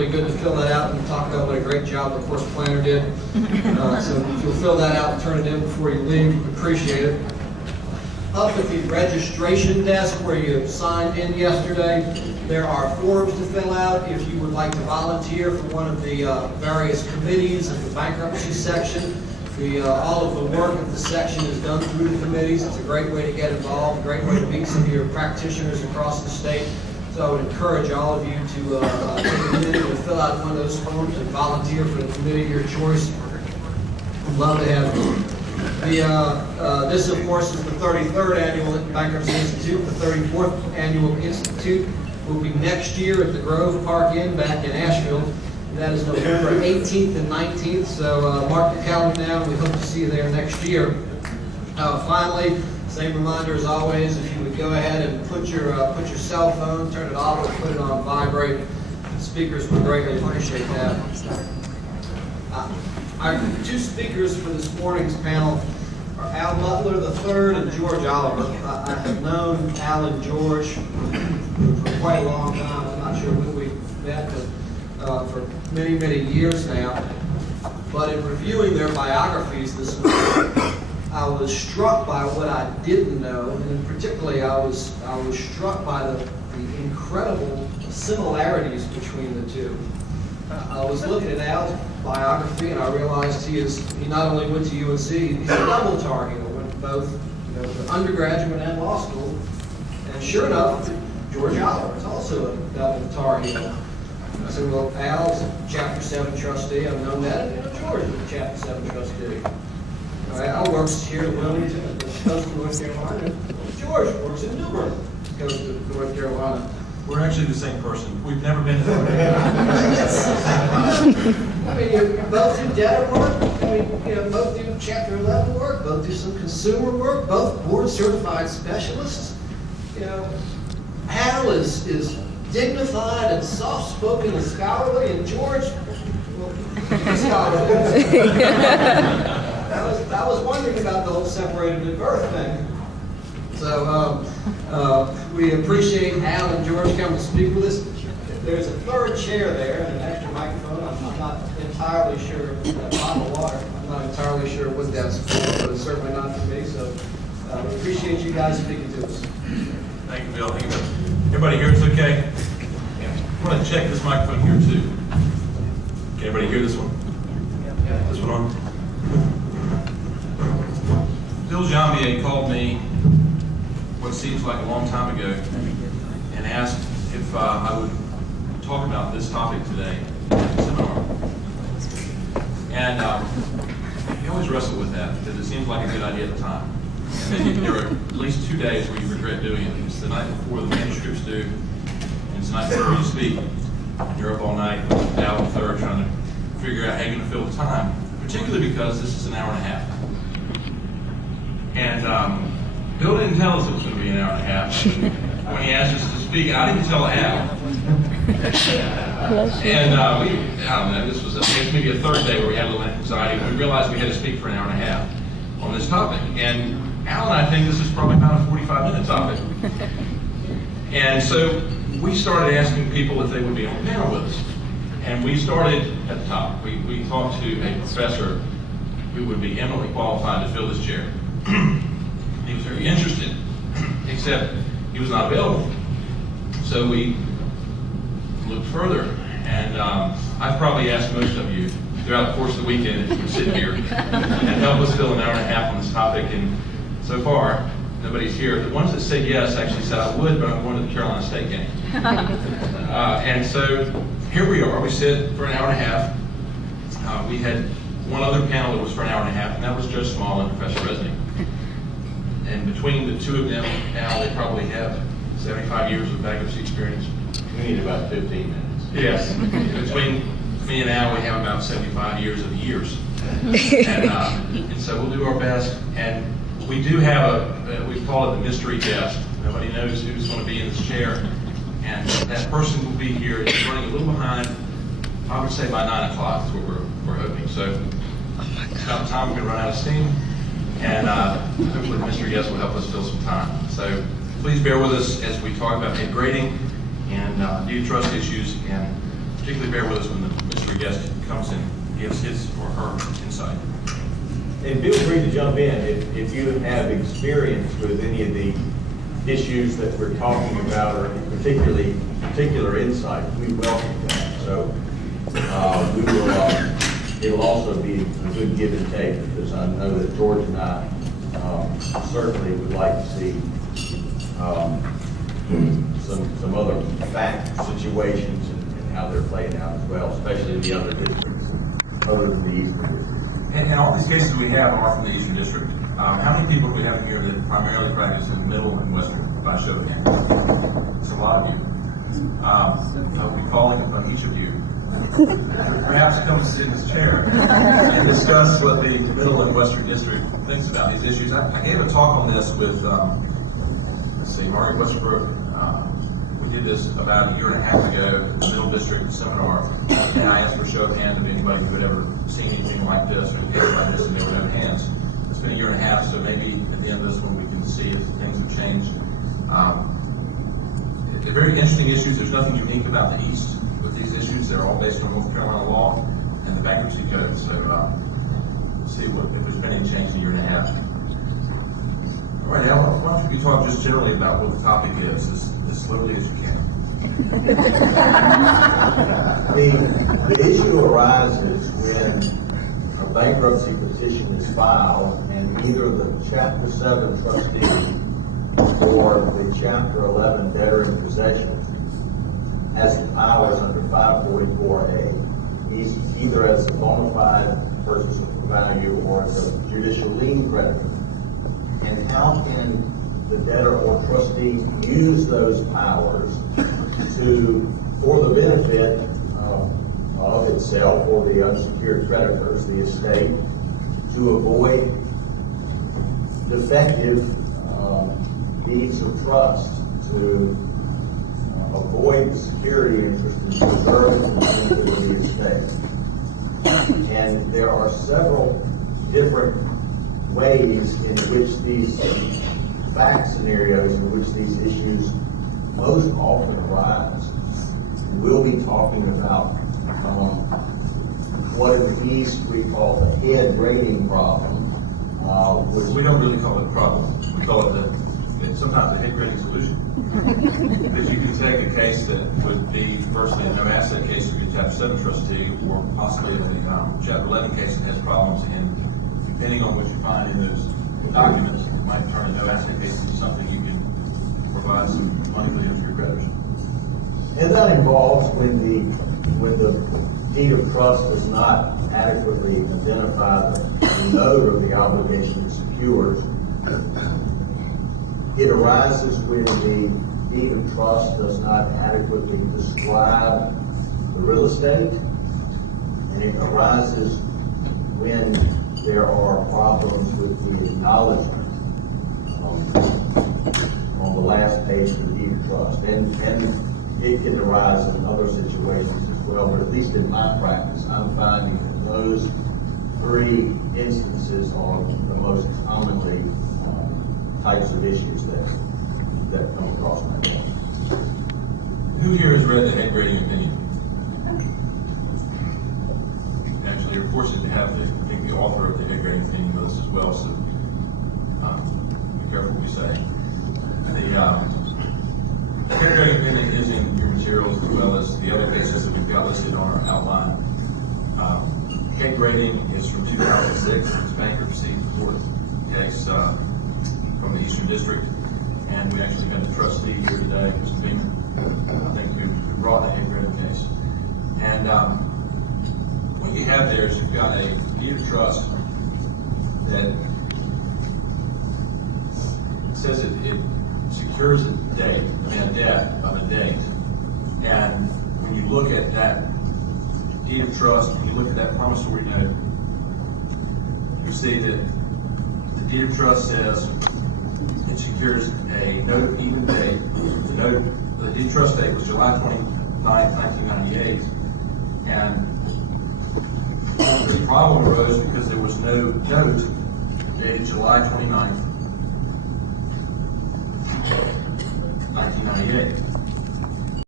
particularly good to fill that out and talk about what a great job the course planner did. So if you'll fill that out and turn it in before you leave, we appreciate it. Up at the registration desk where you signed in yesterday, there are forms to fill out if you would like to volunteer for one of the various committees of the bankruptcy section. All of the work of the section is done through the committees. It's a great way to get involved, a great way to meet some of your practitioners across the state. So I would encourage all of you to take a minute to fill out one of those forms and volunteer for the committee of your choice. I'd love to have you. This, of course, is the 33rd Annual Bankruptcy Institute. The 34th Annual Institute will be next year at the Grove Park Inn back in Asheville. That is November 18th and 19th, so mark the calendar now. We hope to see you there next year. Finally, same reminder as always, if you would go ahead and put your cell phone, turn it off, or put it on vibrate. The speakers would greatly appreciate that. Our two speakers for this morning's panel are Al Butler III and George Oliver. I have known Al and George for quite a long time. I'm not sure when we met, but for many, many years now. But in reviewing their biographies this morning, I was struck by what I didn't know, and particularly I was struck by the incredible similarities between the two. I was looking at Al's biography, and I realized he not only went to UNC, he's a double Tar Heel, went to both the undergraduate and law school. And sure enough, George Oliver is also a double Tar Heel. I said, well, Al's a Chapter 7 trustee. I've known that. And George is a Chapter 7 trustee. Al works here in Wilmington, at the coast of North Carolina. George works in Newbern, coast of North Carolina. We're actually the same person. We've never been to I mean, you both do debtor work. I mean, both do Chapter 11 work. Both do some consumer work. Both board-certified specialists. Al is dignified and soft-spoken and scholarly, and George, well, he's scholarly. I was wondering about the whole separated at birth thing. So we appreciate Al and George coming to speak with us. There's a third chair there and an extra microphone. I'm not entirely sure. A bottle of water. I'm not entirely sure what that's for, but it's certainly not for me. So we appreciate you guys speaking to us. Thank you, Bill. Everybody here, it's okay? I'm going to check this microphone here, too. Can everybody hear this one? This one on? Bill Jambier called me what seems like a long time ago and asked if I would talk about this topic today at the seminar. And he always wrestled with that because it seems like a good idea at the time. And then there are at least 2 days where you regret doing it. It's the night before the manuscript's due, and it's the night before you speak. And you're up all night, down the third, trying to figure out how you're going to fill the time, particularly because this is an hour and a half. And Bill didn't tell us it was going to be an hour and a half when he asked us to speak. I didn't tell Al. And I don't know, this was maybe a third day where we had a little anxiety. We realized we had to speak for an hour and a half on this topic. And Al and I think this is probably about a 45-minute topic. And so we started asking people if they would be on the panel with us. And we started at the top. We talked to a professor who would be eminently qualified to fill this chair. He was very interested, except he was not available. So we looked further, and I've probably asked most of you throughout the course of the weekend if you would sit here and help us fill an hour and a half on this topic, and so far, nobody's here. The ones that said yes actually said I would, but I'm going to the Carolina State game. And so here we are. We sit for an hour and a half. We had one other panel that was for an hour and a half, and that was Joe Small and Professor Resnick. And between the two of them now, they probably have 75 years of bankruptcy experience. We need about 15 minutes. Yes. Between me and Al, we have about 75 years of years. And so we'll do our best. And we do have we call it the mystery guest. Nobody knows who's going to be in this chair. And that person will be here. It's running a little behind. I would say by 9 o'clock is what we're hoping. So it's about time we're going to run out of steam. And hopefully the mystery guest will help us fill some time. So please bear with us as we talk about head grading and deed trust issues, and particularly bear with us when the mystery guest comes and gives his or her insight. And feel free to jump in if you have experience with any of the issues that we're talking about, or particular insight. We welcome that. So we will. It will also be a good give and take, because I know that George and I certainly would like to see some other fact situations and how they're playing out as well, especially in the other districts, other than the Eastern District. And all these cases we have are from the Eastern District. How many people do we have here that primarily practice in the Middle and Western, by show of hands? It's a lot of you. I'll be calling upon each of you perhaps come sit in this chair and discuss what the Middle and Western District thinks about these issues. I gave a talk on this with, let's see, Margaret Westbrook. We did this about a year and a half ago at the Middle District seminar, and I asked for a show of hands of anybody who had ever seen anything like this or anything like this, and they were no hands. It's been a year and a half, so maybe at the end of this one we can see if things have changed. They're very interesting issues. There's nothing unique about the East with these issues. They're all based on North Carolina law and the bankruptcy code. So see if there's been any change in a year and a half. All right, Alan, why don't you talk just generally about what the topic is, as slowly as you can. The issue arises when a bankruptcy petition is filed and either the Chapter 7 trustee or the Chapter 11 debtor in possession has the powers under 544A, either as a bona fide purchaser for value or as a judicial lien creditor. And how can the debtor or trustee use those powers for the benefit of itself or the unsecured creditors, the estate, to avoid defective deeds of trust, to avoid the security interest in preserving the benefit of the estate. And there are several different ways in which these fact scenarios, in which these issues most often arise. We'll be talking about what in the East we call the head rating problem. Which we don't really call it a problem. We call it sometimes a head rating solution. Because you can take a case that would be virtually a no asset case if you're a Chapter 7 trustee, or possibly a Chapter 11 case that has problems, and depending on what you find in those documents, it might turn a no asset case into something you can provide some money for your creditors. And that involves when the deed of trust does not adequately identify the note or the obligation it secures. It arises when the deed of trust does not adequately describe the real estate, and it arises when there are problems with the acknowledgement on the last page of the deed of trust, and it can arise in other situations as well, but at least in my practice, I'm finding that those three instances are the most commonly types of issues that come across my desk. Who here has read the head rating opinion? Actually, you're fortunate to have the author of the head rating opinion with us as well, so be careful what you say. The head rating opinion is in your materials as well as the other cases that we've got listed on our outline. Head rating is from 2006. It's bankruptcy court case from the Eastern District, and we actually had a trustee here today, Mr. Beamer, I think, who brought the head rating case. And what you have there is you've got a deed of trust that says it secures a date, a debt of a date. And when you look at that deed of trust, when you look at that promissory note, you see that the deed of trust says it secures a note of even date. The deed of trust date was July 29, 1998, and the problem arose because there was no note dated July 29, 1998.